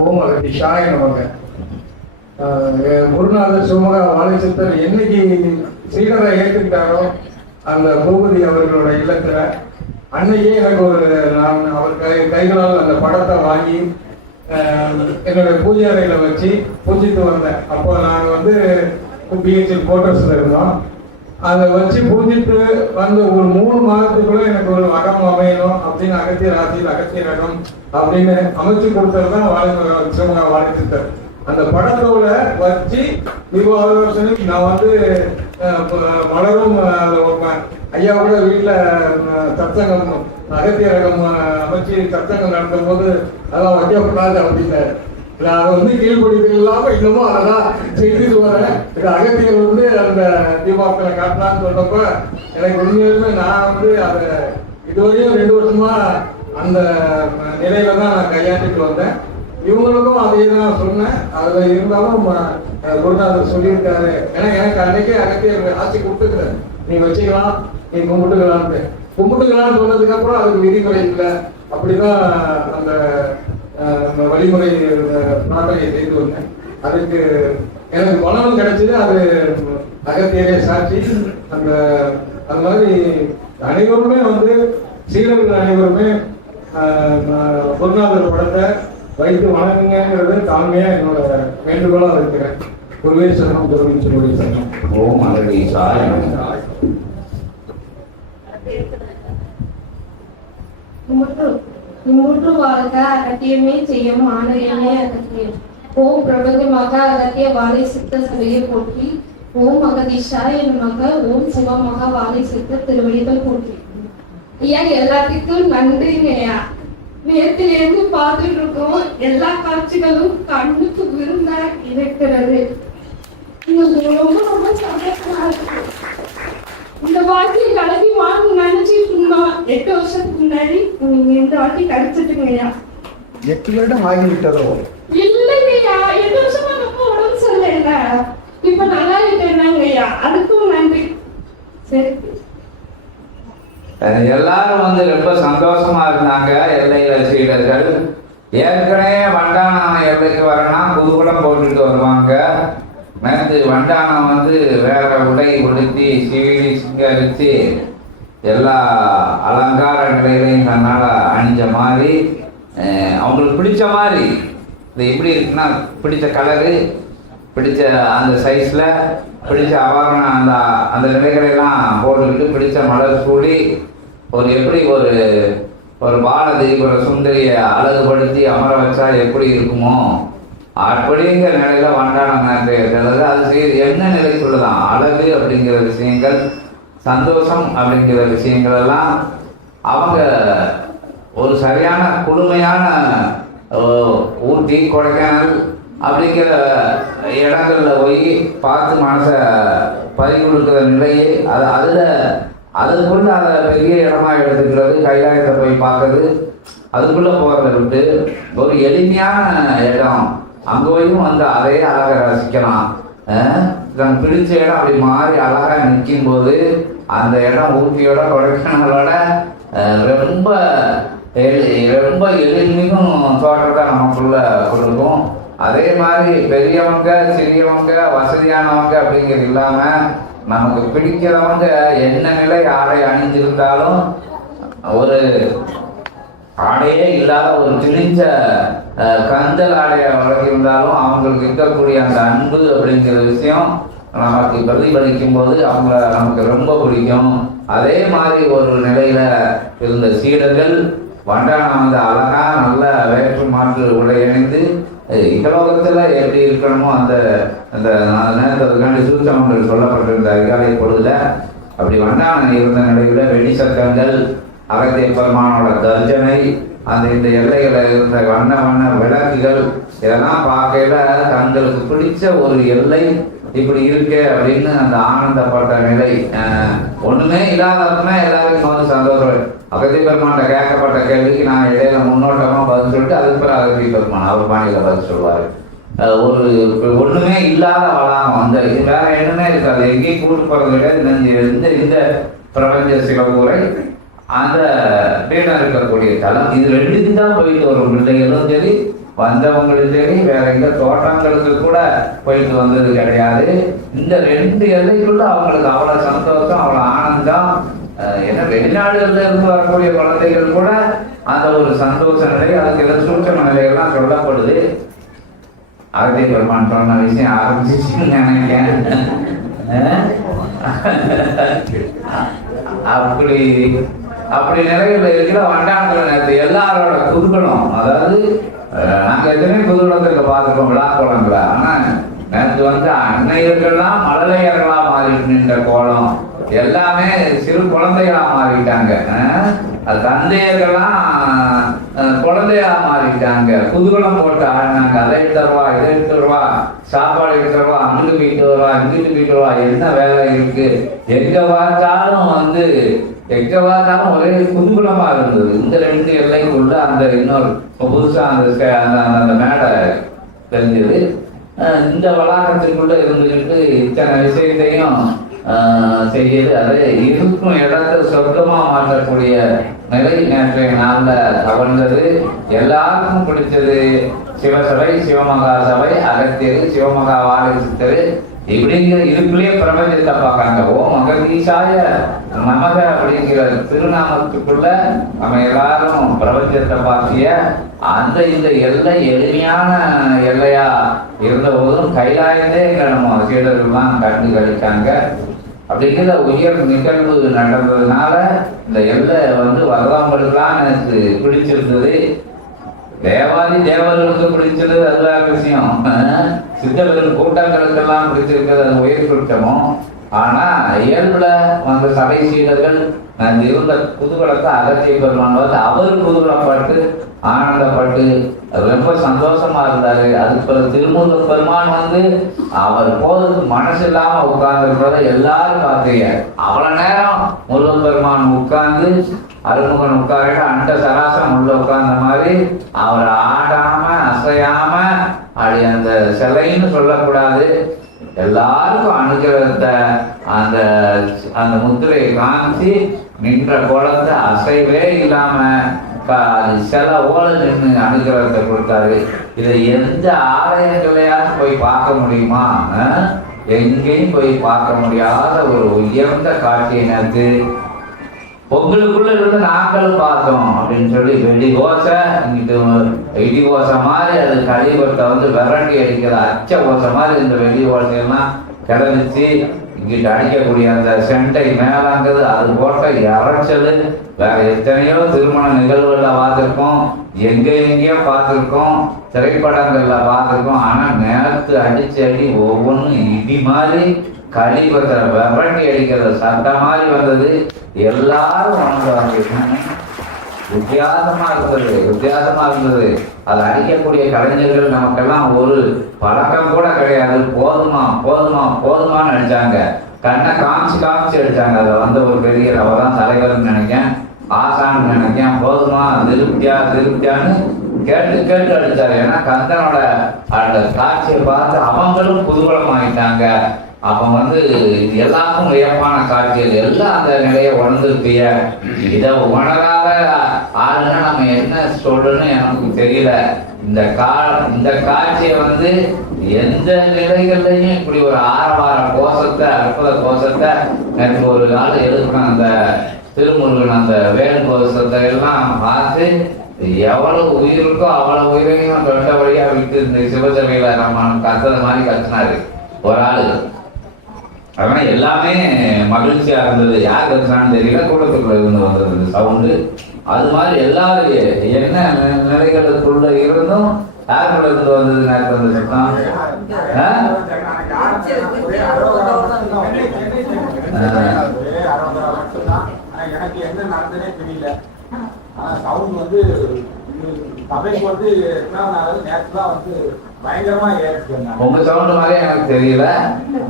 ஓம் அகதீஷாய நமக. குருநாதர் சிவமகா வாழைச்சித்தர் என்னைக்கு சீடரை ஏற்றுக்கிட்டாரோ அந்த பூபதி அவர்களோட இல்லத்துல அன்னையே எனக்கு நான் அவர் கைகளால் அந்த படத்தை வாங்கி என்னுடைய பூஜை அறையில வச்சு பூஜித்து வந்தேன். அப்போ நாங்கள் பிஹெச்எல் கோட்டர்ஸ்ல இருந்தோம். அதை வச்சு பூஜித்து வந்து ஒரு 3 மாதத்துக்குள்ள எனக்கு ஒரு அகம் அமையணும் அப்படின்னு அகத்தியர் ஆட்சியில் அகத்தியர் அகம் அப்படின்னு அமைச்சு கொடுத்தது தான் சிவமகா வாழைச்சித்தர். அந்த படத்தோட வச்சு தீபாவளி நான் மலரும் ஐயாவோட வீட்டுல சத்சங்கம் அகத்தியரகம் அமைச்சு சத்சங்கம் நடத்தும் போது அதான் வைக்கப்படாது அப்படின்னாரு. நான் கீழ்படிகள் இல்லாம இன்னமும் அதான் செய்துட்டு வரேன். அகத்தியர் அந்த தீபாவளி காட்டலான்னு சொன்னப்ப எனக்கு உண்மையிலுமே நான் அதை இதுவரையும் 2 வருஷமா அந்த நிலையில தான் நான் கையாண்டுட்டு வந்தேன். இவங்களுக்கும் அதே தான் சொன்னேன். அதுல இருந்தாலும் குருநாதர் சொல்லியிருக்காரு. ஏன்னா எனக்கு அன்னைக்கே அகத்தியர் ஆட்சி கொடுத்துருக்காரு, நீ வச்சுக்கலாம், நீ கும்பிட்டுக்கலான்னு சொன்னதுக்கு அப்புறம் அதுக்கு விதிமுறை இல்லை. அப்படிதான் அந்த வழிமுறை பிரார்த்தனையை செய்து வந்தேன். அதுக்கு எனக்கு பலனும் கிடைச்சது. அது அகத்தியரே சாட்சி. அது மாதிரி அனைவருமே சீடர்கள் அனைவருமே குருநாதர் படத்தை வைத்து வணங்குங்கிறது தாழ்மையா என்னோட வேண்டுகோளா இருக்கிறேன். குருவே சரணம், குருவின் சொல்லுடைய சரணம். ஓம் அகதீஷாய இம்முற்று வாழ்க அகத்தியமே செய்யும் ஆணையமே அகத்தியம். ஓம் பிரபஞ்சமாக அகத்திய வாழை சித்த சபையை போற்றி. ஓம் அகதீஷாய நமக. ஓம் சிவமகா வாழை சித்த திருவடிகள் போற்றி. ஐயா எல்லாத்துக்கும் நன்றிங்கய்யா. நேரத்திலிருந்து பார்த்துட்டு இருக்கோம். எல்லா காட்சிகளும் கண்ணுக்கு விருந்தா இருக்கிறது. ரொம்ப ரொம்ப சந்தோஷமா இருக்கு. இந்த வாட்டி கலவி வாங்க நினைச்சிட்டு இருந்தோம் 8 வருஷத்துக்கு முன்னாடி. நீங்க இந்த வாட்டி கிடைச்சிட்டுங்கய்யா. 8 வருடம் ஆகிவிட்டதோ? இல்லைங்கய்யா, 8 வருஷமா ரொம்ப உடம்பு சரியில்லை. இப்ப நல்லா இருக்கேன்னாங்கய்யா, அதுக்கும் நன்றி. சரி, எல்லாரும் ரொம்ப சந்தோஷமா இருந்தாங்க. எல்லையில சீடர்கள் ஏற்கனவே வண்டானம் எல்லைக்கு வரனா புதுப்படம் போட்டுட்டு வருவாங்க. நேற்று வண்டானம் வேற உடை உடுத்தி சிவிலி சிங்கரித்து எல்லா அலங்கார நிலைகளையும் தன்னால் அணிஞ்ச மாதிரி அவங்களுக்கு பிடிச்ச மாதிரி இது எப்படி இருக்குன்னா பிடிச்ச கலரு, பிடிச்ச அந்த சைஸில் பிடிச்ச ஆபரணம் அந்த அந்த நிலைகளெல்லாம் போட்டுக்கிட்டு பிடிச்ச மலர் சூடி எப்படி ஒரு பாலதீபுர சுந்தரியை அழகுபடுத்தி அமர வச்சா எப்படி இருக்குமோ அப்படிங்கிற நிலையில வண்டானம் நேரத்தை அது என்ன நிலைக்குள்ளதான் அழகு அப்படிங்கிற விஷயங்கள், சந்தோஷம் அப்படிங்கிற விஷயங்கள் எல்லாம் அவங்க ஒரு சரியான குளுமையான ஊட்டி கொடைக்கானல் அப்படிங்கிற இடங்கள்ல போய் பார்த்து மனசை பறிகொடுக்கிற நிலையை அதுக்குள்ள அதை பெரிய இடமா எடுத்துக்கிறது, கைலாயத்தை போய் பார்க்கறது, அதுக்குள்ள போறதை விட்டு ஒரு எளிமையான இடம் அங்க போயும் அதே அழகை ரசிக்கலாம். நமக்கு பிடிச்ச இடம் அப்படி மாறி அழகா நிற்கும் போது அந்த இடம் ஊட்டியோட கொடைக்கானலோட ரொம்ப ரொம்ப எளிமையும் தோற்றத்தை நமக்குள்ள கொடுக்கும். அதே மாதிரி பெரியவங்க சிறியவங்க வசதியானவங்க அப்படிங்கிறது இல்லாம நமக்கு பிடிக்கிறவங்க என்ன நிலை ஆடை அணிஞ்சிருந்தாலும் ஒரு ஆடையே இல்லாத ஒரு கிழிஞ்ச கந்தல் ஆடையை வழங்கியிருந்தாலும் அவங்களுக்கு இருக்கக்கூடிய அந்த அன்பு அப்படிங்கிற விஷயம் நமக்கு பிரதிபலிக்கும் போது அவங்க நமக்கு ரொம்ப பிடிக்கும். அதே மாதிரி ஒரு நிலையில இருந்த சீடர்கள் வண்டானம் அழகா நல்ல வேற்று மாற்று உடை அணிந்து இகலோகத்துல எப்படி இருக்கணுமோ அந்த அந்த நேரத்துக்காண்டி சூட்சமங்கள் சொல்லப்பட்டிருந்த அதிகாலை பொழுதுல அப்படி வண்டானம் இருந்த நிலையில வெடி சத்தங்கள், அகத்திய பெருமானோட கர்ஜனை, இந்த எல்லைகளை இருந்த வண்ண வண்ண விளக்குகள் இதெல்லாம் பார்க்கையில தங்களுக்கு பிடிச்ச ஒரு எல்லை இப்படி இருக்கு அப்படின்னு அந்த ஆனந்தப்பட்ட நிலை. ஒண்ணுமே இல்லாதப்பமே எல்லாருக்கும் சந்தோஷம். அகத்திய பெருமான்கிட்ட கேட்கப்பட்ட கேள்விக்கு நான் இடையில முன்னோட்டமா பதில் சொல்லிட்டு அதுக்கு பிறகு அகத்திய பெருமான் அவர் பாணியில பதில் சொல்லுவாரு. ஒண்ணுமே இல்லாத வளாகம் இது வேற என்னமே இருக்காது, எங்கேயும் கூட்டு போறது கிடையாது. இந்த பிரபஞ்ச சிவபூரை அந்த பீடம் இருக்கக்கூடிய தலம். இது ரெண்டுக்கு தான் போயிட்டு வரும். பிள்ளைகளும் சரி, வந்தவங்களும் சரி, வேற எந்த தோட்டங்களுக்கு கூட போயிட்டு வந்தது கிடையாது. இந்த 2 எல்லைக்குள்ள அவங்களுக்கு அவ்வளவு சந்தோஷம், அவ்வளவு ஆனந்தம். ஏன்னா வெளிநாடுகள்ல இருந்து வரக்கூடிய குழந்தைகள் கூட அந்த ஒரு சந்தோஷ நிலை, அதுக்கு சூட்சம நிலைகள்லாம் சொல்லப்படுது. அகத்திய பெருமான் சொன்ன விஷயம் ஆரம்பிச்சுன்னு நினைக்கிறேன். அப்படி நிலைகள்ல இருக்கிற வண்டானத்துல நேரத்து எல்லாரோட குதுகலம், அதாவது நாங்க எத்தனையோ குதூகலத்தை பார்த்துருக்கோம் விழா கோலங்களை. ஆனா நேற்று அன்னையர்கள்லாம் மழலையர்களா மாறிட்டு நின்ற கோலம், எல்லாமே சிறு குழந்தைகளா மாறிட்டாங்க. அது தந்தையர்கள்லாம் குழந்தையா மாறிட்டாங்க. குதூகலம் போட்டு ஆடினாங்க. அதை எடுத்துருவா, இதை எடுத்துருவா, சாப்பாடு எடுத்துருவா, அங்கிட்டு போயிட்டு வருவா, இங்கிட்டு போயிட்டு வருவா, என்ன வேலை இருக்கு, எங்க பார்த்தாலும் ஒரே குதூகலமா இருந்தது. இந்த 2 எல்லைக்குள்ள அந்த இன்னொரு புதுசா அந்த மேடை தெரிஞ்சது. இந்த வளாகத்துக்குள்ள இருந்துக்கிட்டு இத்தனை விஷயத்தையும் செய்யுது. அது இருக்கும் இடத்தை சொர்க்கமா மாற்றக்கூடிய நிலை நேற்றைய நாள்ல கவர்ந்தது. எல்லாருக்கும் பிடிச்சது சிவசபை, சிவமகா சபை, அகத்தியர், சிவமகா வாழை சித்தர், இப்படிங்கிற இதுக்குள்ளேயே பிரபஞ்சத்தை பார்க்காங்க. ஓம் அகதீசாய நமக அப்படிங்கிற திருநாமத்துக்குள்ள நம்ம எல்லாரும் பிரபஞ்சத்தை பார்த்திய அந்த இந்த எல்லை எளிமையான எல்லையா இருந்த போதும் கைலாயத்தே நம்ம சீடர்கள்லாம் கண்டு கழிச்சாங்க. அப்படிங்கிற உயர் நிகழ்வு நடந்ததுனால இந்த எல்லை வரலாம்படுலாம் எனக்கு பிடிச்சிருந்தது. தேவாதி தேவர்களுக்கு பிடிச்சது அது வேற விஷயம். சித்தர்கள் கூட்டங்களுக்கெல்லாம் பிடிச்சிருக்கிறது அது உயர் சுற்றமும். ஆனா இயல்புல சபை சீடர்கள் இருந்த குதூகலத்தை அகத்திய பெருமான் அவர் குதூகலப்பட்டு ஆனந்தப்பட்டு ரொம்ப சந்தோஷமா இருந்தாரு. அதுக்கு பிறகு திருமூலர் பெருமான் அவர் போதுக்கு மனசு இல்லாம உட்கார்ந்துருக்கிறத எல்லாரும் பார்த்தீங்க. அவ்வளவு நேரம் முருகன் பெருமான் உட்கார்ந்து அருமுகன் உட்கார அண்ட சராசம் உள்ள உட்கார்ந்த மாதிரி அவர் ஆடாம அசையாம அப்படி அந்த சிலைன்னு சொல்லக்கூடாது, எல்லாருக்கும் அனுகிரகத்தை அந்த அந்த முத்திரையை காமிச்சு நின்ற குழந்தை அசைவே இல்லாம அது சில ஓல நின்று அனுகிரகத்தை கொடுத்தாரு. இதை எந்த ஆலயங்களையாவது போய் பார்க்க முடியுமா? எங்கேயும் போய் பார்க்க முடியாத ஒரு உயர்ந்த காட்சியை நேற்று பொங்கலுக்குள்ள இருந்து நாங்களும் பார்த்தோம் அப்படின்னு சொல்லி வெடி ஓசை, இங்கிட்டு இடி ஓசை மாதிரி அது கழிவத்தை விரட்டி அடிக்கிற அச்ச ஓசை மாதிரி இந்த வெடி ஓசையெல்லாம் கிளம்பிச்சு. இங்கிட்டு அடிக்கக்கூடிய அந்த செண்டை மேலாங்கிறது அது போட்ட இறைச்சல் வேற எத்தனையோ திருமண நிகழ்வுகள்ல பார்த்துருக்கோம், எங்கேயோ பார்த்துருக்கோம், திரைப்படங்கள்ல பார்த்துருக்கோம். ஆனா நேரத்து அடிச்சு அடி ஒவ்வொன்றும் இடி மாதிரி கழிவத்தை விரட்டி அடிக்கிற சட்டை மாதிரி வந்தது. எல்லாரும் வணங்குவாங்க. வித்தியாசமா இருந்தது. அதை அடிக்கக்கூடிய கலைஞர்கள் நமக்கெல்லாம் ஒரு பழக்கம் கூட கிடையாது. போதுமான்னு அடிச்சாங்க. கண்ணை காமிச்சு அடிச்சாங்க. அதை ஒரு பெரிய அவர்தான் தலைவர்னு நினைக்கேன், ஆசான்னு நினைக்கேன். போதுமா, திருப்தியான்னு கேட்டு அடிச்சாரு. ஏன்னா கந்தனோட அந்த காட்சியை பார்த்து அவங்களும் குதூகலம் ஆகிட்டாங்க. அப்ப எல்லாருக்கும் வியப்பான காட்சிகள் எல்லாம் அந்த நிலையை உணர்ந்துருப்பிய. இதை உணராத ஆளுன்னா நம்ம என்ன சொல்றோன்னு எனக்கு தெரியல. இந்த காட்சியை எந்த நிலைகள்லையும் இப்படி ஒரு ஆரவார கோஷத்தை, அற்புத கோஷத்தை எனக்கு ஒரு நாள் எழுதுன அந்த திருமுருகன் அந்த வேல் கோஷத்தை எல்லாம் பார்த்து எவ்வளவு உயிர் இருக்கோ அவ்வளவு உயிரையும் தொண்டபடியா விட்டு இந்த சிவசபையில நம்ம கத்துறது மாதிரி கத்துனாரு ஒரு ஆளு. அதனால எல்லாமே மகிழ்ச்சியா இருந்தது. யார் கத்துனான்னு தெரியல, கூட்டத்துக்குள்ள இருந்து வந்தது சவுண்டு. அது மாதிரி எல்லாரும் என்ன நிலைகளுக்குள்ள இருந்தும் யாருக்குள்ள இருந்து வந்தது எனக்கு வந்து சத்தம். எனக்கு என்ன நடந்ததே தெரியல. ஆனா சவுண்ட் சபைக்கு நேரத்துல பயங்கரமா ஏறிச்சு. உங்க சவுண்ட் மாதிரி எனக்கு தெரியல.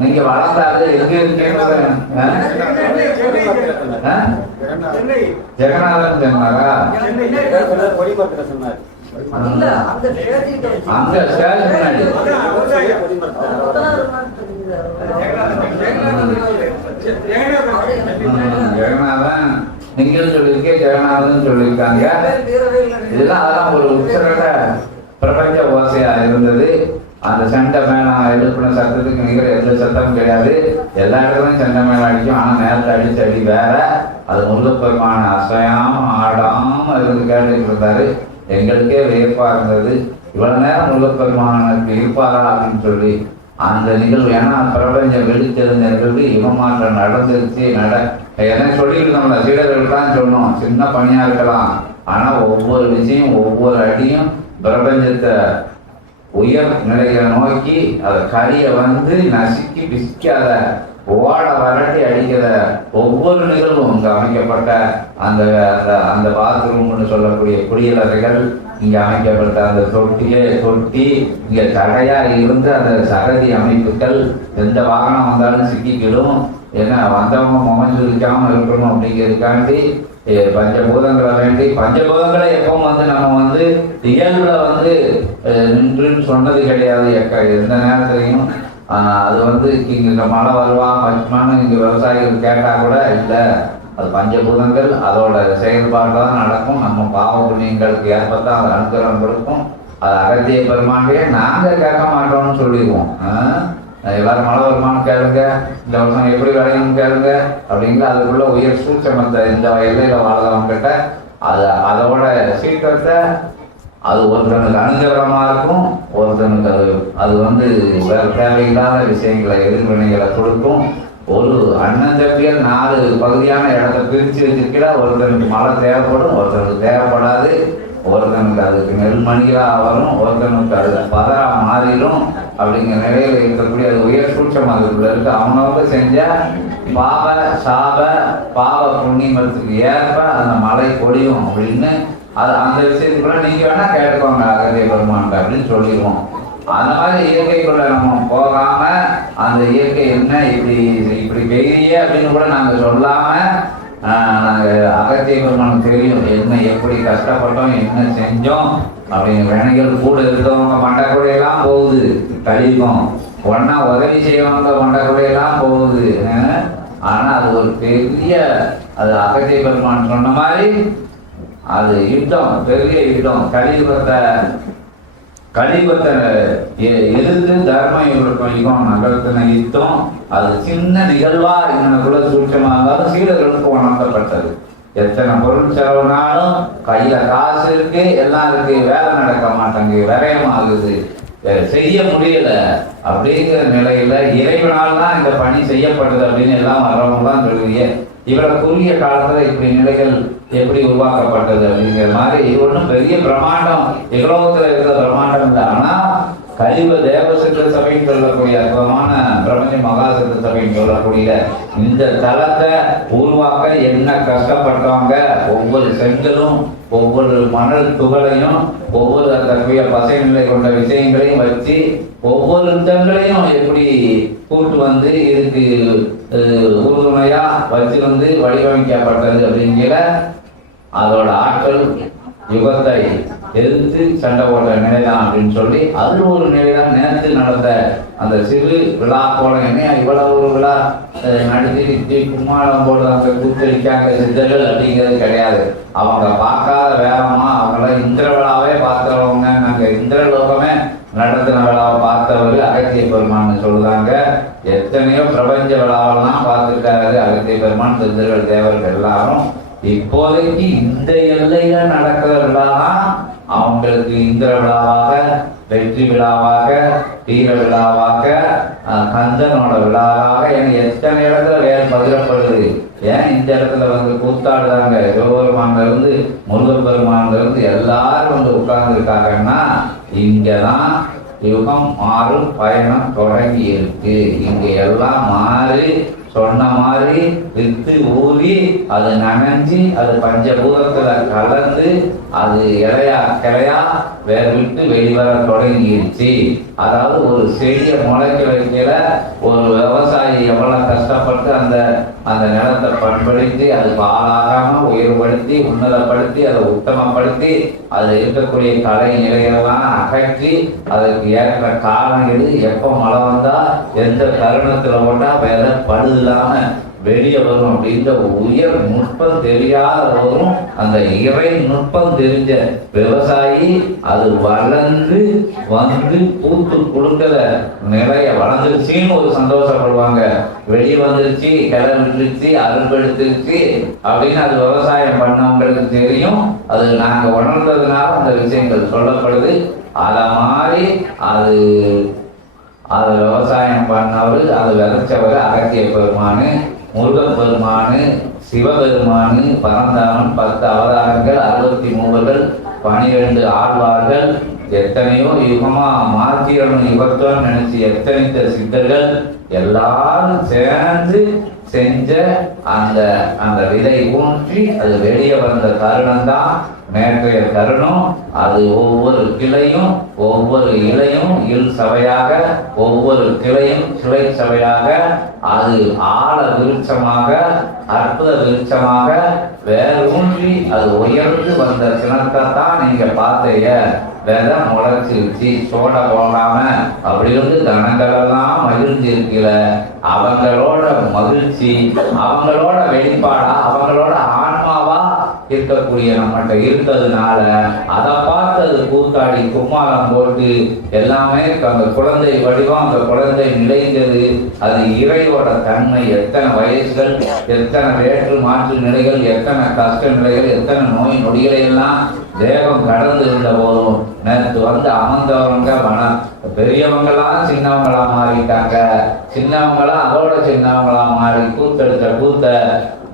நீங்க வளர்ந்தாரு எங்க ஜெகநாதன் சொன்னாரா? சொன்னாரு அந்த ஜெகநாதன் நீங்கள் சொல்லியிருக்கேன், ஜெகநாதன் சொல்லியிருக்காங்க. இதெல்லாம் அதெல்லாம் ஒரு உச்சரட்ட பிரபஞ்ச ஓசையா இருந்தது. அந்த சண்டை மேளம் எழுப்பின சத்தத்துக்கு நிகர எந்த சத்தமும் கிடையாது. எல்லா இடத்துலையும் சண்டை மேளம் அடிக்கும். ஆனால் நேரத்தில் அடிச்சு அடி வேற. அது முருகப்பெருமான அசையாம ஆடாம இருந்து கேட்டுட்டு இருந்தாரு. எங்களுக்கே வியப்பா இருந்தது, இவ்வளவு நேரம் முருகப்பெருமானுக்கு இருப்பாரா அப்படின்னு சொல்லி. அந்த நிகழ்வு ஏன்னா பிரபஞ்சம் வெடித்திருந்த நிகழ்வு இவமாற்றம் நடந்துருச்சு. என்ன சொல்லிட்டு நம்மள சீடர்களுக்கு சொன்னோம், சின்ன பணியா இருக்கலாம், ஆனா ஒவ்வொரு விஷயம் ஒவ்வொரு அடியும் பிரபஞ்சத்தை உயர் நிலைகளை நோக்கி அதை கரியை வந்து நசுக்கி பிசுக்கி அதை ஓட வரட்டி அடிக்கிற ஒவ்வொரு நிகழ்வும் இங்கே அமைக்கப்பட்ட அந்த அந்த பாத்ரூம்னு சொல்லக்கூடிய குடியலறைகள், இங்கே அமைக்கப்பட்ட அந்த தொட்டி, இங்கே தடையா இருந்து அந்த சகதி அமைப்புகள், எந்த வாகனம் வந்தாலும் சிக்கிக்கிடும். ஏன்னா வந்தவங்க முகஞ்சுரிக்காம இருக்கணும் அப்படிங்கிறதுக்காண்டி பஞ்சபூதங்களை வேண்டி, பஞ்சபூதங்களை எப்பவும் வந்து நம்ம வந்து இயல்புல வந்து நின்றுன்னு சொன்னது கிடையாது. எந்த நேரத்துலையும் அது வந்து இங்க மழை வருவான் பச்சுமான்னு இங்க விவசாயிகள் கேட்டா கூட இல்லை, அது பஞ்சபூதங்கள் அதோட செயல்பாடு தான் நடக்கும். நம்ம பாவ புண்ணியங்களுக்கு ஏற்பத்தான் அது அனுகிரகம் கொடுக்கும். அது அகத்திய பெருமாண்டே நாங்க கேட்க மாட்டோம்னு சொல்லிடுவோம். எல்லாரும் மழை வருமானு கேளுங்க, இந்த வருஷம் எப்படி விளையும் கேளுங்க அப்படிங்கிற அதுக்குள்ள உயர் சூட்சமத்தை இந்த எல்லையில வாழ்றவங்க கிட்ட அதோட சீக்கிரத்தை அது ஒருத்தனுக்கு அனுகிரகமா இருக்கும், ஒருத்தனுக்கு அது வந்து வேற தேவையில்லாத விஷயங்களை எதிர்வினைகளை கொடுக்கும். ஒரு அண்ணன் தம்பியல் 4 பகுதியான இடத்தை பிரித்து வச்சிருக்கிற, ஒருத்தனுக்கு மழை தேவைப்படும், ஒருத்தனுக்கு தேவைப்படாது, ஒருத்தனுக்கு அதுக்கு நெல்மணிகளாக வரும், ஒருத்தனுக்கு அது பதரா மாறிடும். அப்படிங்கிற நிலையில் இருக்கக்கூடிய அது உயர் சூட்சம் அதுக்குள்ள இருக்கு. அவனவங்க செஞ்ச பாவ சாப பாவ புண்ணியத்துக்கு ஏற்ப அந்த மழை பொழியும் அப்படின்னு அது அந்த விஷயத்துக்குள்ள நீங்க வேணா கேட்டுக்கோங்க அகத்திய பெருமான் அப்படின்னு சொல்லிடுவோம். அந்த மாதிரி இயற்கைக்குள்ள நம்ம போகாம அந்த இயற்கை என்ன இப்படி பெரிய அப்படின்னு கூட நாங்க சொல்லாம நாங்க அகத்திய பெருமானுக்கு தெரியும் என்ன எப்படி கஷ்டப்பட்டோம் என்ன செஞ்சோம் அப்படிங்கிற வினைகள் கூட இருக்கவங்க மண்டக்குடையெல்லாம் போகுது, கழிக்கும் ஒன்னா உதவி செய்யவங்க மண்டக்குடையெல்லாம் போகுது. ஆனா அது ஒரு பெரிய அது அகத்திய பெருமான் சொன்ன மாதிரி அது யுத்தம், பெரிய யுத்தம். கலிபத்தை எதிர்த்து தர்ம யுகம் நகர்த்தின யுத்தம். அது சின்ன நிகழ்வா இங்கனக்குள்ள சூட்சமாக இருந்தாலும் சீடர்களுக்கு உணர்த்தப்பட்டது. எத்தனை பொருள் செலவுனாலும் கையில காசு இருக்கு, எல்லாம் இருக்கு, வேலை நடக்க மாட்டாங்க, விரயமாகுது, செய்ய முடியல அப்படிங்கிற நிலையில இறைவனால் தான் இந்த பணி செய்யப்படுது அப்படின்னு எல்லாம் வர்றவங்க தான் சொல்லுவீங்க. இவரை குறுகிய காலத்துல இப்படி நிலைகள் எப்படி உருவாக்கப்பட்டது அப்படிங்கிற மாதிரி ஒன்றும் பெரிய பிரம்மாண்டம் எகலோகத்துல இருக்கிற பிரம்மாண்டம் இல்லை. ஆனா கலிவ தேவசித்த சபைன்னு சொல்லக்கூடிய அற்புதமான பிரபஞ்ச மகாசித்த சபைன்னு சொல்லக்கூடிய இந்த தளத்தை உருவாக்க என்ன கஷ்டப்பட்டவங்க, ஒவ்வொரு செங்கலும் ஒவ்வொரு மணல் துகளையும் ஒவ்வொரு தன்னுடைய பசை நிலை கொண்ட விஷயங்களையும் வச்சு ஒவ்வொரு தங்களையும் எப்படி கூட்டு வந்து இதுக்கு உறுதுணையா வச்சு வந்து வடிவமைக்கப்பட்டது அப்படிங்கிற அதோட ஆற்றல் யுகத்தை எதிர்த்து சண்டை போட்ட நிலைதான் அப்படின்னு சொல்லி அது ஒரு நிலைதான். நேரத்தில் நடந்த அந்த சிறு விழா போல என்ன இவ்வளவு ஒரு விழா நடத்தி கும்மாளம் போட்டு அங்க கூத்தளிக்காங்க சித்தர்கள் அப்படிங்கிறது கிடையாது. அவங்க பார்க்காத வேகமா அவங்களாம் இந்திர விழாவே பார்த்தவங்க. நாங்க இந்திர லோகமே நடத்தின விழாவை பார்த்தவர் அகத்திய பெருமான்னு சொல்லுதாங்க. எத்தனையோ பிரபஞ்ச விழாவெல்லாம் பார்த்துருக்காரு அகத்திய பெருமான், சித்தர்கள், தேவர்கள் எல்லாரும். இப்போதைக்கு இந்த எல்லையில நடக்கிற விழாதான் அவங்களுக்கு இந்திர விழாவாக, வெற்றி விழாவாக, தீர விழாவாக, கந்தனோட விழாவாக என எத்தனை இடத்துல வேறு பகிரப்படுது. ஏன் இந்த இடத்துல வந்து கூத்தாடுறாங்க, சிவபெருமான்ல இருந்து முருகப்பெருமான்ல இருந்து எல்லாரும் வந்து உட்கார்ந்து இருக்காங்கன்னா இங்கதான் யுகம் மாறும் பயணம் தொடங்கி இருக்கு. இங்க எல்லாம் மாறி சொன்ன மாதிரி வித்து ஊறி அது நனைஞ்சி அது பஞ்சபூதத்துல கலந்து அது கிளையா வேற விட்டு வெளிவர தொடங்கிடுச்சு. அதாவது ஒரு செடியை முளைக்க வைக்கிற ஒரு விவசாயி எவ்வளவு கஷ்டப்பட்டு அந்த நிலத்தை பண்படுத்தி அது பாலாகாம உயர்படுத்தி உன்னதப்படுத்தி அதை உத்தமப்படுத்தி அது இருக்கக்கூடிய கலை நிலையெல்லாம் அகற்றி அதற்கு ஏற்ற காலம் எது, எப்போ மழை வந்தா எந்த தருணத்துல போட்டா வேற படு இல்லாம வெளியே வரும். அப்படின்ற உயர் நுட்பம் தெரியாதவரும் அந்த இறை நுட்பம் தெரிஞ்ச விவசாயி அது வளர்ந்து வந்து பூத்து கொடுக்கிற நிலைய வளர்ந்துருச்சின்னு ஒரு சந்தோஷப்படுவாங்க. வெளியே வந்துருச்சு, கிளம்பிருச்சு, அரும்பெடுத்துருச்சு அப்படின்னு அது விவசாயம் பண்ணவங்களுக்கு தெரியும். அது நாங்கள் உணர்ந்ததுனால அந்த விஷயங்கள் சொல்லப்படுது. அதை மாதிரி அது விவசாயம் பண்ணவர், அது விதைச்சவர் அகத்திய பெருமானு, முருகன் பெருமானு, சிவபெருமானு, பரந்தாமன், 10 அவதாரங்கள், 63 12 ஆழ்வார்கள், எத்தனையோ யுகமா மாத்திரனும் யுகத்துவம் நினைச்சு எத்தனைத்த சித்தர்கள் எல்லாரும் சேர்ந்து செஞ்ச அந்த விதை ஊன்றி அது வெளியே வந்த தருணம் தான் நேற்றைய தருணம். அது ஒவ்வொரு கிளையும் ஒவ்வொரு இலையும் இல் சபையாக, ஒவ்வொரு கிளையும் கிளை சபையாக, அது ஆழ விருட்சமாக, அற்புத விருட்சமாக வேரூன்றி அது உயர்ந்து வந்த சினத்தைத்தான் நீங்க பார்த்தீங்க. விதை முளைச்சிருச்சு, சோட போடாம அப்படி இருந்து கணங்களெல்லாம் மகிழ்ச்சி இருக்கல. அவங்களோட மகிழ்ச்சி, அவங்களோட வெளிப்பாடா, அவங்களோட ஆன்மாவா இருக்கக்கூடிய நம்மகிட்ட இருக்கிறதுனால அதை பார்த்து அது கூத்தாடி கும்மாளம் போட்டு எல்லாமே அந்த குழந்தை வடிவம், அந்த குழந்தை நிலைந்தது. அது இறையோட தன்மை. எத்தனை வயசுகள், எத்தனை வேற்று மாற்று நிலைகள், எத்தனை கஷ்ட நிலைகள், எத்தனை நோய் நொடிகளை எல்லாம் தேவம் கடந்து இருந்த போதும் நேற்று வந்து அமர்ந்தவங்க பெரியவங்களாம் சின்னவங்களா மாறிட்டாங்க. சின்னவங்களாம் அதோட சின்னவங்களா மாறி கூத்தெடுத்த கூத்த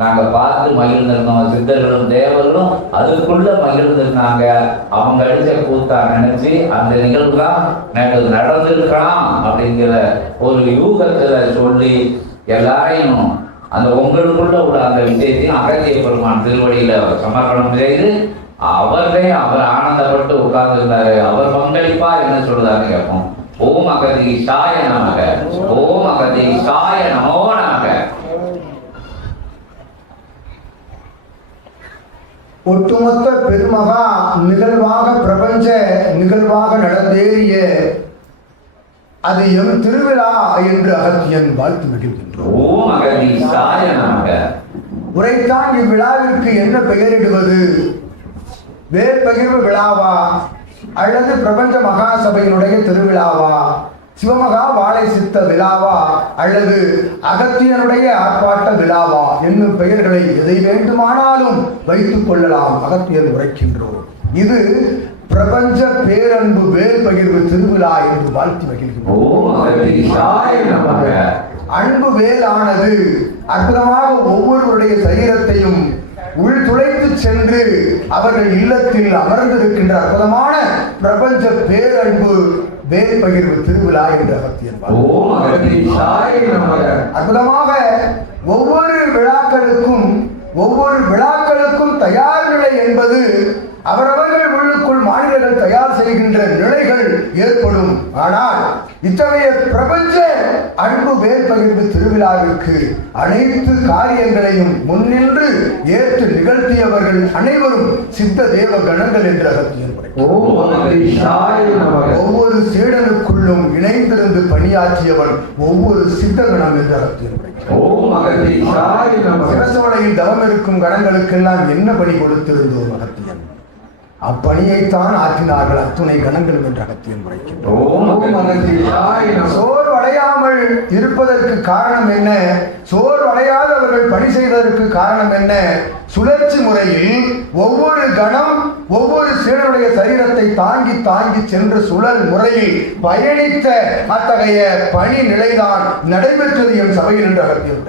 நாங்க பார்த்து மகிழ்ந்திருந்தோம். சித்தர்களும் தேவர்களும் அதுக்குள்ள மகிழ்ந்திருந்தாங்க. அவங்க அடிச்ச கூத்தா நினைச்சு அந்த நிகழ்வுலாம் நேற்று நடந்திருக்கலாம் அப்படிங்கிற ஒரு யூகத்துல சொல்லி எல்லாரையும் அந்த உங்களுக்குள்ள உள்ள அந்த விஷயத்தையும் அகத்திய பெருமான் திருவடியில சமர்ப்பணம் செய்து அவர் ஆனந்தப்பட்டு உட்கார்ந்துருந்தாரு. அவர் பங்களிப்பா என்ன சொல்றாருன்னு கேட்போம். ஓம் அகதீஷாய நமக, ஓம் அகதீஷாய நமோ நமக. ஒட்டுமொத்த பெருமகா நிகழ்வாக பிரபஞ்ச நிகழ்வாக நடந்தேறிய அது எம் திருவிழா என்று அகத்தியன் வாழ்த்து மகிழ்கின்றோம். ஓம் அகதீஷாய நமக. உரைத்தான் இவ்விழாவிற்கு என்ன பெயரிடுவது? வேற்பகிர்வு விழாவா அல்லது பிரபஞ்ச மகா சபையினுடைய திருவிழாவா, சிவமகா வாழை சித்த விழாவா அல்லது அகத்தியனுடைய ஆர்ப்பாட்ட விழாவா என்னும் பெயர்களை எதை வேண்டுமானாலும் வைத்துக் கொள்ளலாம். அகத்தியன் உரைக்கின்றோம். இது பிரபஞ்ச பேரன்பு வேல் பகிர்வு திருவிழா என்று வாழ்த்து மகிழ்கின்றோம். அன்பு வேலானது அற்புதமாக ஒவ்வொருவருடைய சரீரத்தையும் உள்துளைத்து சென்று அவர்கள் இல்லத்தில் அமர்ந்திருக்கின்ற அற்புதமான பிரபஞ்ச பேரன்பு வேல் பகிர்வு திருவிழா என்று அகத்தியன் அற்புதமாக ஒவ்வொரு விழாக்களுக்கும் தயார் நிலை என்பது அவரவர்கள் உள்ளுக்குள் மாநிலங்கள் தயார் செய்கின்ற நிலைகள் ஏற்படும். ஆனால் இத்தகைய பிரபஞ்ச அன்பு வேல் பகிர்வு திருவிழாவிற்கு அனைத்து காரியங்களையும் முன்னின்று ஏற்று நிகழ்த்தியவர்கள் அனைவரும் சித்த தேவ கணங்கள் என்று அகத்தியன். ஒவ்வொரு சீடனுக்குள்ளும் இணைந்திருந்து பணியாற்றியவன் ஒவ்வொரு சித்த கணம் என்று அகத்தியன். சிரசோலையில் தவம் இருக்கும் கணங்களுக்கெல்லாம் என்ன பணி கொடுத்திருந்தோம் அகத்தியன்? அப்பணியைத்தான் ஆற்றினார்கள் அத்துணை கணங்களும் என்று அகத்தியன் உரைக்கின்றோம். சோர்வடையாமல் இருப்பதற்கு காரணம் என்ன? சோர்வடையாதவர்கள் பணி செய்வதற்கு காரணம் என்ன? சுழற்சி முறையில் ஒவ்வொரு கணம் ஒவ்வொரு சீடனுடைய சரீரத்தை தாங்கி தாங்கி சென்று சுழல் முறையில் பயணித்த அத்தகைய பணி நிலைதான் நடைபெற்றது என் சபையில் என்று அகத்தியன்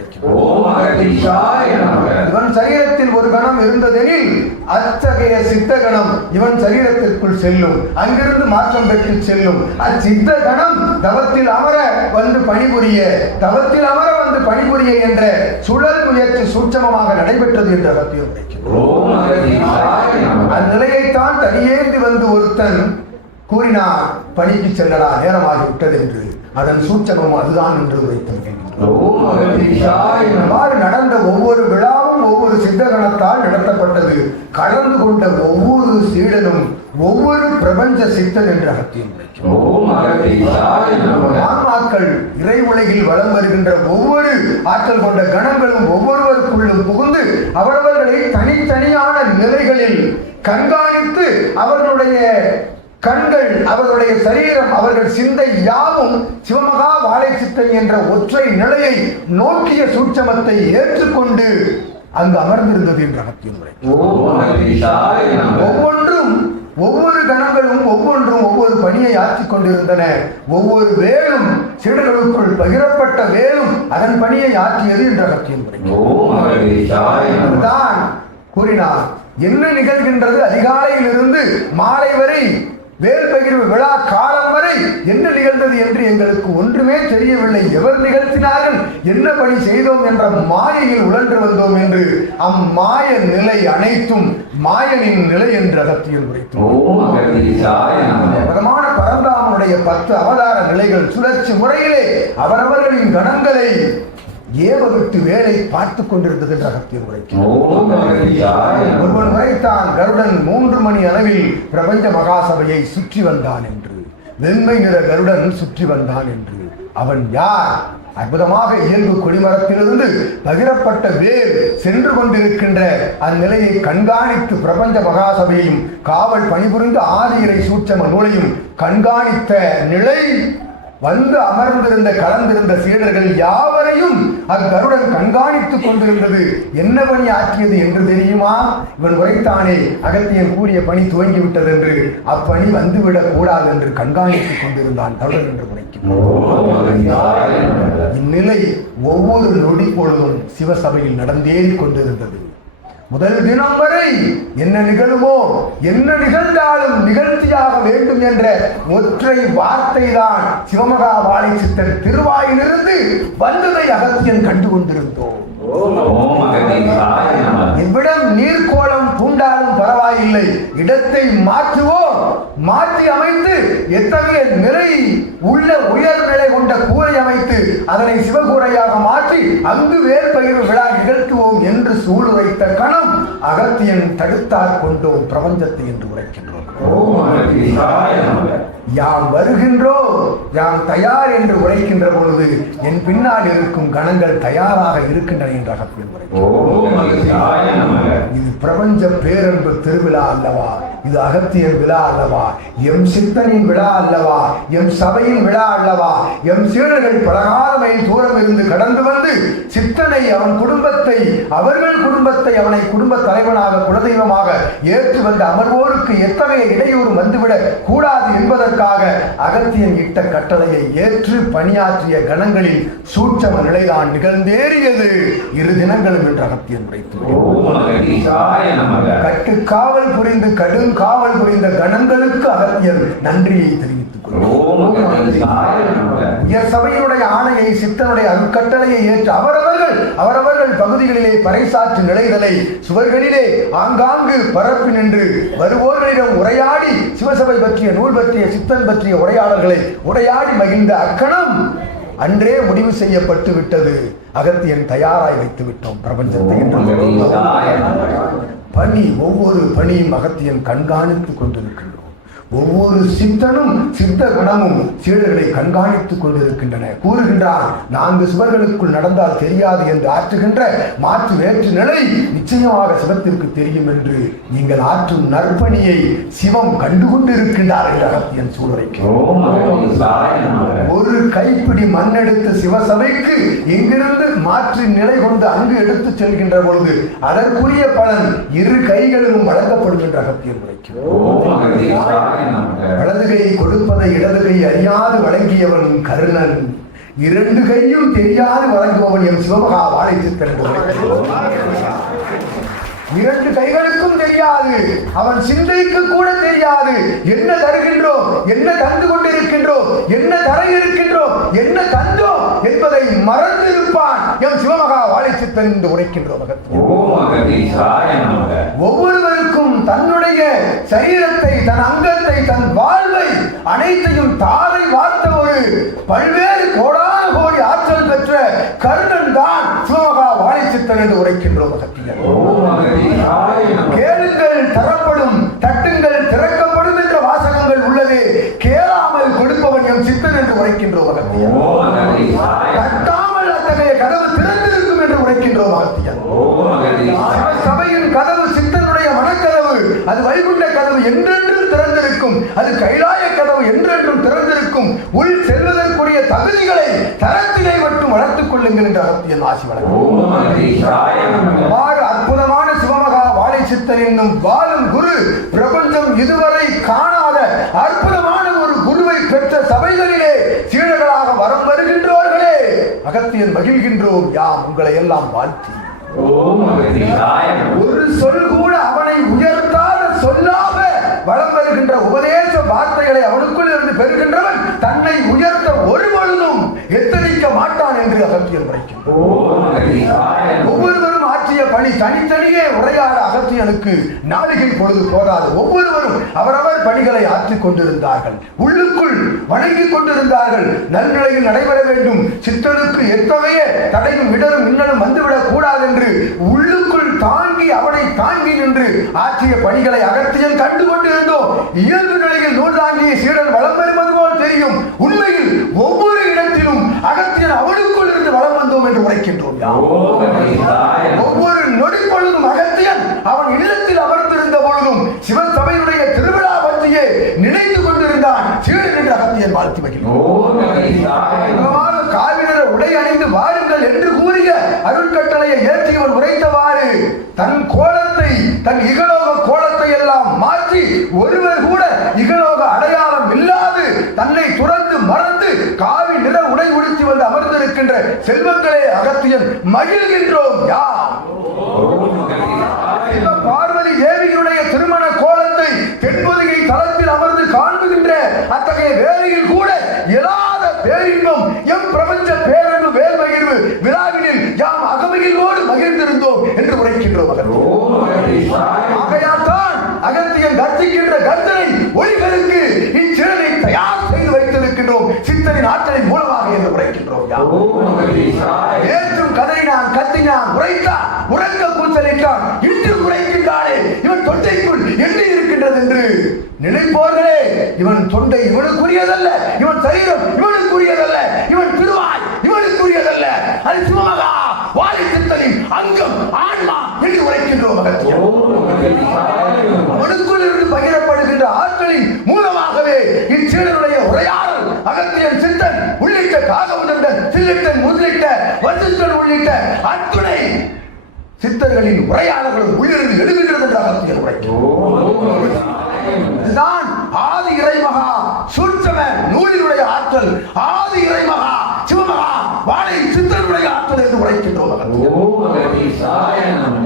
இவன் சரீரத்தில் ஒரு கணம் இருந்ததெனில் அத்தகைய சித்த கணம் இவன் சரீரத்திற்குள் செல்லும், அங்கிருந்து மாற்றம் பெற்று செல்லும். அச்சித்த கணம் தவத்தில் அமர வந்து பணிபுரிய, தவத்தில் அமர வந்து பணிபுரிய என்ற சுழல் முயற்சி சூட்சமமாக நடைபெற்றது என்று அகத்தியன் அந்நிலையைத்தான் தனியேந்து வந்து ஒருத்தன் கூறினார், பணிக்கு செல்லடா நேரமாகிவிட்டது என்று. அதன் சூட்சமம் அதுதான் என்று உரைத்தன். நடந்த ஒவ்வொரு விழாவும் ஒவ்வொரு சித்தகணத்தால் நடத்தப்பட்டது. கலந்து கொண்ட ஒவ்வொரு சீடனும் ஒவ்வொரு பிரபஞ்ச சித்தன் என்ற அகத்தியம் ஓம் அகதீசாய நமக. ஆன்மாக்கள் இறை உலகில் வலம் வருகின்ற ஒவ்வொரு ஆற்றல் கொண்ட கணங்களும் ஒவ்வொருவருக்குள்ளும் புகுந்து அவரவர்களை தனித்தனியான நிலைகளில் கண்காணித்து அவர்களுடைய கண்கள், அவர்களுடைய சரீரம், அவர்கள் சிந்தை யாவும் சிவமகா வாழை சித்தன் என்ற ஒற்றை நிலையை நோக்கிய சூட்சமத்தை ஏற்றுக்கொண்டு அங்கு அமர்ந்திருந்தது என்ற அகத்தியம் முறை. ஓம் அகதீசாய நமக. ஒவ்வொன்றும் ஒவ்வொரு கணங்களும் ஒவ்வொன்றும் ஒவ்வொரு பணியை ஆற்றிக் கொண்டிருந்தன. ஒவ்வொரு வேலும் சீடர்களுக்குள் பகிரப்பட்ட வேலும் அதன் பணியை ஆற்றியது என்ற அகத்தியம் முறை. ஓம் அகதீசாய நமக. தான் கூறினார். என்ன நிகழ்கின்றது? அதிகாலையில் இருந்து மாலை வரை வேல் பகிர்வு விழா காலம் வரை என்ன நிகழ்ந்தது என்று எங்களுக்கு ஒன்றுமே தெரியவில்லை. எவர் நிகழ்த்தினார்கள், என்ன பணி செய்தோம் என்ற மாயையில் உழன்று வந்தோம் என்று அம்மாய நிலை அனைத்தும் மாயனின் நிலை என்று அகத்தியம் உரைத்தோம். ஓம் அகதீசாய நமக. பிரதமான பரந்தாமனுடைய 10 அவதார நிலைகள் சுழற்சி முறையிலே அவரவர்களின் கணங்களை ஏவவிட்டு வேலை பார்த்துக் கொண்டிருந்தது என்று அகத்தியம் உரைத்தோம். ஓம் அகதீசாய நமக. ஒருவன் உரைத்தான், கருடன் 3 மணி அளவில் பிரபஞ்ச மகாசபையை சுற்றி வந்தான் என்று. வெண்மை நிற கருடன் சுற்றி வந்தான் என்று. அவன் யார்? அற்புதமாக இயல்பு கொடிமரத்திலிருந்து பகிரப்பட்ட வேர் சென்று கொண்டிருக்கின்ற அந்நிலையை கண்காணித்து பிரபஞ்ச மகாசபையையும் காவல் பணிபுரிந்து ஆதியிரை சூட்சம நூலையும் கண்காணித்த நிலை வந்து அமர்ந்திருந்த கலந்திருந்த சீடர்கள் யாவரையும் அக்கருடன் கண்காணித்துக் கொண்டிருந்தது. என்ன பணி ஆற்றியது என்று தெரியுமா? இவன் உரைத்தானே, அகத்தியன் கூறிய பணி துவங்கிவிட்டது என்று, அப்பணி வந்துவிடக் கூடாது என்று கண்காணித்துக் கொண்டிருந்தான் கருடன் என்று உரைக்கின்றான். இந்நிலை ஒவ்வொரு நொடி பொழுதும் சிவசபையில் நடந்தேறிக் கொண்டிருந்தது. முதல் தினம் வரை என்ன நிகழுமோ, என்ன நிகழ்ந்தாலும் நிகழ்ச்சியாக வேண்டும் என்ற ஒற்றை வார்த்தை தான் சிவமகா வாழை சித்தர் திருவாயிலிருந்து வந்ததை அகத்தியன் கண்டு கொண்டிருந்தோம். ஓம் அகதீசாய நமக. இவ்விடம் நீர்க்கோளம் பூண்டாலும் பரவாயில்லை, இடத்தை மாற்றுவோம், மாற்றி அமைத்து எத்தகைய நிலை உள்ள உயர்நிலை கொண்ட கூரை அமைத்து அதனை சிவகூரையாக மாற்றி அங்கு வேர் பகிர்வு விழா நிகழ்த்துவோம் என்று சூழ் வைத்த கணம் அகத்தியன் தடுத்தார் கொண்டோம் பிரபஞ்சத்தை என்று உரைக்கின்றோம். ஓம் அகதீசாய நமக. யாம் வருகின்றோம், யாம் தயார் என்று உரைக்கின்ற பொழுது என் பின்னால் இருக்கும் கணங்கள் தயாராக இருக்கின்றன என்ற அகத்தியன் உரைக்கின்றோம். ஓம் அகதீசாய நமக. இது பிரபஞ்ச பேரன்பு திருவிழா அல்லவா? இது அகத்தியர் விழா அல்லவா? எம் சித்தனின் விழா அல்லவா? எம் சபையின் விழா அல்லவா? எம் சீடர்கள் பலகால மைல் தூரம் இருந்து கடந்து வந்து சித்தனை, அவன் குடும்பத்தை, அவர்கள் குடும்பத்தை அவனை குடும்ப தலைவனாக குலதெய்வமாக ஏற்று வந்த அமர்வோருக்கு எத்தகைய இடையூறு வந்துவிடக் கூடாது என்பதற்காக அகத்தியன் இட்ட கட்டளையை ஏற்று பணியாற்றிய கணங்களில் சூட்சம நிலைதான் நிகழ்ந்தேறியது 2 தினங்களும் என்று அகத்தியன் உரைத்தார். ஓம் அகதீசாய நமக. கட்டுக்காவல் புரிந்து கடும் காவல் புரிந்த கணங்களுக்கு அகத்தியர் நன்றியை தெரிவித்துக் கொள்கிறார். ஓம் அகதீசாய நமக. உயர் சபையினுடைய ஆணையை, சித்தனுடைய அருட்கட்டளையை ஏற்று அவரவர்கள் பகுதிகளிலே பறைசாற்று நிலைகளை சுவர்களிலே ஆங்காங்கு பரப்பி நின்று வருவோர்களிடம் உரையாடி சிவசபை பற்றிய, நூல் பற்றிய, சித்தன் பற்றிய உரையாடல்களை உரையாடி மகிழ்ந்த அக்கணம் அன்றே முடிவு செய்யப்பட்டு விட்டது. அகத்தியன் தயாராய் வைத்து விட்டோம் பிரபஞ்சத்தை என்று பணி. ஒவ்வொரு பணியும் அகத்தியன் கண்காணித்துக் கொண்டிருக்கின்றோம். ஒவ்வொரு சித்தனும் சித்த குணமும் சீடர்களை கண்காணித்துக் கொண்டிருக்கின்றன. கூறுகின்றார், 4 சுவர்களுக்குள் நடந்தால் தெரியாது என்று ஆற்றுகின்ற மாற்று வேற்று நிலை நிச்சயமாக சிவத்திற்கு தெரியும் என்று நீங்கள் ஆற்றும் நற்பணியை சிவம் கண்டுகொண்டிருக்கின்றார் என்று அகத்தியன் சூழலைக்கிறோம். ஒரு கைப்பிடி மண்ணெடுத்து சிவசபைக்கு இங்கிருந்து மாற்றி நிலை கொண்டு அங்கு எடுத்துச் செல்கின்ற பொழுது அதற்குரிய பலன் 2 கைகளிலும் வழங்கப்படும் என்று அகத்தியன் உரைக்கிறோம். வலது கை கொடுப்பதை இடது கை அறியாது வழங்கியவன் கருணன், 2 கையும் தெரியாது வழங்குபவன் எம் சிவமகா வாழை சித்தன். 2 கைகளுக்கும் தெரியாது, அவன் சிந்தைக்கு கூட தெரியாது என்ன தருகின்றோம், என்ன தந்து கொண்டிருக்கின்றோம், என்ன தர இருக்கின்றோம், என்ன தந்தோம் என்பதை மறந்திருப்பான் எம் சிவமகா வாழை சித்தன் என்று உரைக்கின்றோம். ஒவ்வொருவருக்கும் தன்னுடைய சரீரத்தை, தன் அங்கத்தை, தன் வாழ்வை அனைத்தையும் தாரை வார்த்த ஒரு பல்வேறு கோடான கோடி ஆற்றல் பெற்ற கருணன் தான் சிவமகா வாழை சித்தன் என்று உரைக்கின்றோம். கேளுங்கள் தரப்படும், தட்டுங்கள் திறக்க உரைக்கின்றோம் அகத்தியன். தட்டாமல் அத்தகைய கதவு திறந்திருக்கும் என்று உரைக்கின்றோம் அகத்தியன். சபையின் கதவு சித்தனுடைய மனக்கதவு, அது வைகுண்ட கதவு என்றென்றும் திறந்திருக்கும், அது கைலாய கதவு என்றென்றும் திறந்திருக்கும். உள் செல்வதற்குரிய தகுதிகளை தரத்திலே மட்டும் வளர்த்துக் கொள்ளுங்கள் என்று அகத்தியன் ஆசி வழங்கும். அற்புதமான சிவமகா வாழை சித்தன் என்னும் வாழும் குரு பிரபஞ்சம் இதுவரை காணாத அற்புதமான ஒரு குருவை பெற்ற சபைகளிலே சீடர்களாக வரம் வருகின்றோர்களே, அகத்தியன் மகிழ்கின்றோம். யாம் உங்களை எல்லாம் வாழ்த்தி ஒரு சொல் கூட அவனை உயர்த்தாத சொல்லாம வளம் வருகின்ற உபதேச வார்த்தைகளை அவனுக்குள் இருந்து பெறுகின்றவன் தன்னை உயர்த்த ஒரு பொழுதும் எத்தனிக்க மாட்டான் என்று அகத்தியன் உரைக்கின்றான். ஒவ்வொருவரும் ஆற்றிய பணி தனித்தனியே உரையாட அகத்தியனுக்கு நாளிகை பொழுது போதாது. ஒவ்வொருவரும் அவரவர் பணிகளை ஆற்றிக் கொண்டிருந்தார்கள், உள்ளுக்குள் வணங்கிக் கொண்டிருந்தார்கள். நல்நிலையில் நடைபெற வேண்டும், சித்தனுக்கு எத்தகைய தடையும் இடரும் இன்னலும் வந்துவிடக் கூடாது என்று உள்ளுக்குள் தாங்கி அவனை தாங்கி நின்று ஆற்றிய பணிகளை அகத்தியன் கண்டு கொண்டிருந்தோம். இயல்பு நிலையில் நூல் தாங்கிய சீடன் வளம் வருவது போல் தெரியும். உண்மையில் ஒவ்வொரு இடத்திலும் அகத்தியன் அவனுக்குள் இருந்து வளம் வந்தோம் என்று உரைக்கின்றோம். ஒவ்வொரு நொடி பொழுதும் அகத்தியன் அவன் இல்லத்தில் அமர்ந்திருந்த பொழுதும் சிவசபையுடைய திருவிழா பற்றியே நினைத்து கொண்டிருந்தான். சீடன் என்று அகத்தியன் வாழ்த்து வைக்கின்றோம். காவிர உடை அணிந்து வாருங்கள் என்று கூறிய அருட்கட்டளையை ஏற்றியவன் உரைத்தவாறு தன் கோலத்தை, தன் இகலோக கோலத்தை எல்லாம் மாற்றி ஒருவர் கூட இகலோக அடையாளம் இல்லாது தன்னை துறந்து மறந்து காவி நிற உடை உடுத்தி வந்து அமர்ந்திருக்கின்ற செல்வங்களே அகத்தியன் மகிழ்கின்றோம். பார்வதி தேவியுடைய திருமண கோலத்தை தென்பொதிகை தளத்தில் அமர்ந்து காண்புகின்ற அத்தகைய வேலையில் கூட எழாத பேரின்பம் எம் பிரபஞ்ச பேரன்பு வேல் மகிழ்வு விழாவினில் யாம் அகமகிழ்வோடு மகிழ்ந்திருந்தோம் என்று உரைக்கின்றோம். ஆகையால்தான் அகத்தியன் கர்த்திக்கின்ற கர்த்தனை ஒளிகளுக்கு இச்சிறனை தயார் செய்து வைத்திருக்கின்றோம் சித்தனின் ஆற்றலின் மூலமாக என்று உரைக்கின்றோம். ஏற்றும் கதறினான், கத்தினான், உரைத்தான், உறங்க கூச்சலிட்டான், இன்று உரைக்கின்றானே இவன் தொண்டைக்குள் என்ன இருக்கின்றது என்று நினைப்போர்களே, இவன் தொண்டை இவனுக்குரியதல்ல, இவன் சரீரம் இவனுக்குரியதல்ல, இவன் திருவாய் இவனுக்குரியதல்ல, அது சிவமகா வாழை சித்தனின் அங்கம் ஆன்மா என்று உரைக்கின்றோம். அவனுக்குள் இருந்து பகிரப்படுகின்ற ஆற்றலின் மூலமாகவே இச்சீடனுடைய உரையாடல் அகத்தியன் சித்தன் உள்ளிட்ட காகவுடன் சில்லிட்டன் முதலிட்ட வசிஷ்டன் உள்ளிட்ட அத்துணை சித்தர்களின் உரையாடல்களும் உள்ளிருந்து எழுதுகிறது என்று அகத்தியன் உரைக்கின்றோம். இதுதான் ஆதி இறைமகா சூட்சம நூலினுடைய ஆற்றல், ஆதி இறைமகா சிவமகா வாழை சித்தனுடைய ஆற்றல் என்று உரைக்கின்றோம்.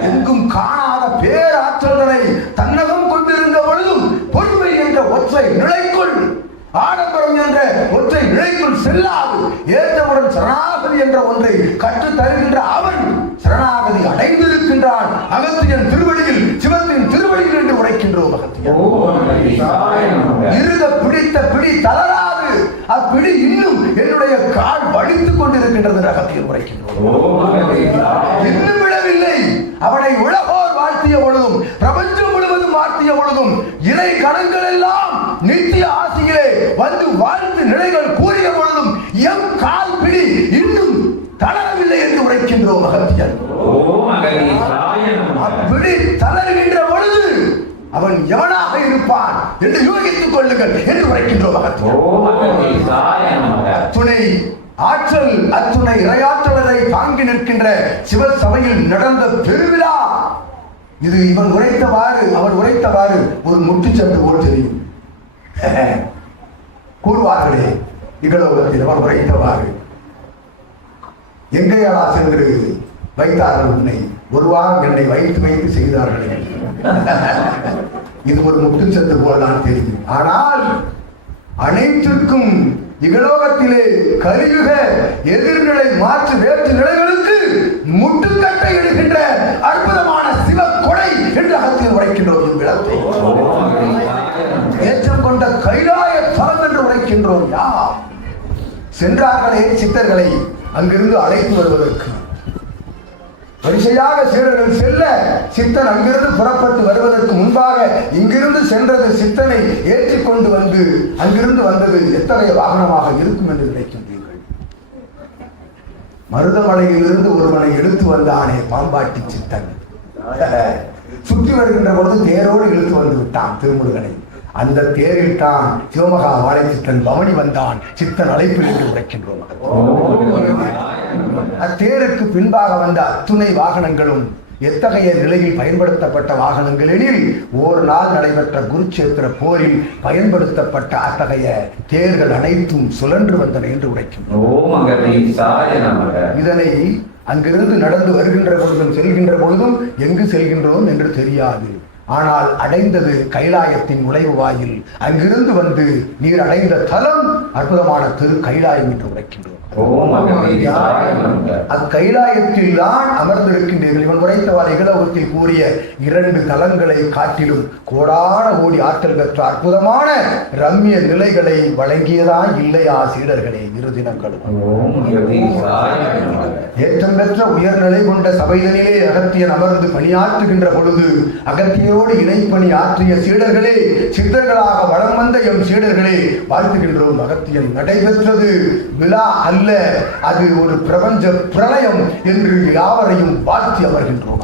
எங்கும் காணாத பேராற்றல்களை தன்னகம் கொண்டிருந்த பொழுதும் பொறுமை என்ற ஒற்றை நிலைக்குள், ஆடம்பரம் என்ற ஒற்றை நிலைக்குள் செல்லாது ஏற்றவுடன் சரணாகதி என்ற ஒன்றை கற்றுத் தருகின்ற அவன் சரணாகதி அடைந்திருக்கின்றான். அகத்தியன் திருவடியில், சிவத்தின் திருவடியில் என்று உரைக்கின்றோம். இருக பிடித்த பிடி தளராது, அப்பிடி இன்னும் என்னுடைய கால் வலித்துக் கொண்டிருக்கின்றது அகத்தியன் உரைக்கின்றோம். இன்னும் விடவில்லை. அவனை உலகோர் வாழ்த்திய பொழுதும் பிரபஞ்சம் முழுவதும் வாழ்த்திய பொழுதும் இறை கணங்கள் எல்லாம் நித்திய ஆசியிலே வந்து வாழ்த்து நிலைகள் கூறிய பொழுதும் எம் கால் பிடி இன்னும் தளரவில்லை என்று உரைக்கின்றோம். அகத்தியன் அப்படி தளர்கின்ற பொழுது அவன் எவனாக இருப்பான் என்று யோகித்துக் கொள்ளுங்கள் என்று உரைக்கின்றோம். அத்துணை ஆற்றல், அத்துணை இறையாற்றலை தாங்கி நிற்கின்ற சிவசபையில் நடந்த பெருவிழா இது. இவன் உரைத்தவாறு, அவர் உரைத்தவாறு ஒரு முட்டுச்சட்டு போல் தெரியும். கூறுவார்களே இகலோகத்தில் அவன் உரைத்தவாறு எங்கேயாடா சென்று வைத்தார்கள் உன்னை, ஒரு வாரம் என்னை வைத்து செய்தார்கள். இது ஒரு முட்டுச்சத்து போலதான் தெரியும். ஆனால் அனைத்திற்கும் இகலோகத்திலே கலியுக எதிர்நிலை மாற்று வேற்று நிலைகளுக்கு முட்டுக்கட்டை இடுகின்ற அற்புதமான சிவ கொடை என்று அகத்தில் உரைக்கின்றோம். விளத்தை ஏற்றம் கொண்ட கைலாய தலம் என்று உரைக்கின்றோம். யார் சென்றார்களே சித்தர்களை அங்கிருந்து அழைத்து வருவதற்கு. வரிசையாக சீடர்கள் செல்ல சித்தன் அங்கிருந்து புறப்பட்டு வருவதற்கு முன்பாக இங்கிருந்து சென்றது சித்தனை ஏற்றிக்கொண்டு வந்து அங்கிருந்து வந்தது எத்தகைய வாகனமாக இருக்கும் என்று நினைக்கின்றீர்கள்? மருதமலையிலிருந்து ஒருவனை எடுத்து வந்தானே பாம்பாட்டி சித்தன், சுற்றி வருகின்ற பொழுது தேரோடு இழுத்து வந்து விட்டான் திருமுருகனை. அந்த தேரில் தான் சிவமகா வாழை சித்தன் பவனி வந்தான். சித்தன் அழைப்பில் என்று உரைக்கின்றோம். அத்தேருக்கு பின்பாக வந்த அத்துணை வாகனங்களும் எத்தகைய நிலையில் பயன்படுத்தப்பட்ட வாகனங்கள் எனில், ஒரு நாள் நடைபெற்ற குருச்சேத்திர போரில் பயன்படுத்தப்பட்ட அத்தகைய தேர்கள் அனைத்தும் சுழன்று வந்தன என்று உரைக்கின்றோம். இதனை அங்கிருந்து நடந்து வருகின்ற பொழுதும் செல்கின்ற பொழுதும் எங்கு செல்கின்றோம் என்று தெரியாது. ஆனால் அடைந்தது கைலாயத்தின் நுழைவு வாயில். அங்கிருந்து வந்து நீர் அடைந்த தலம் அற்புதமான திரு கைலாயம் என்று உரைக்கின்றோம். அக்கைலாயத்தில் தான் அமர்ந்திருக்கின்றீர்கள். இவன் உரைத்தவாறு இகலோகத்தில் கூறிய 2 தலங்களை காட்டிலும் கோடான கோடி ஆற்றல் பெற்ற அற்புதமான ரம்மிய நிலைகளை வழங்கியதான் இல்லையா சீடர்களே இருதினங்களும். ஏற்றம் பெற்ற உயர்நிலை கொண்ட சபைதனிலே அகத்தியன் அமர்ந்து பணியாற்றுகின்ற பொழுது அகத்தியோடு இணைப்பணி ஆற்றிய சீடர்களே, சித்தர்களாக வளம் வந்த எம் சீடர்களே வாழ்த்துகின்றோம். அகத்தியன் நடைபெற்றது விழா அல்ல, அது ஒரு பிரபஞ்ச பிரளயம் என்று யாவரையும் வாழ்த்தி அமர்கின்றோம்.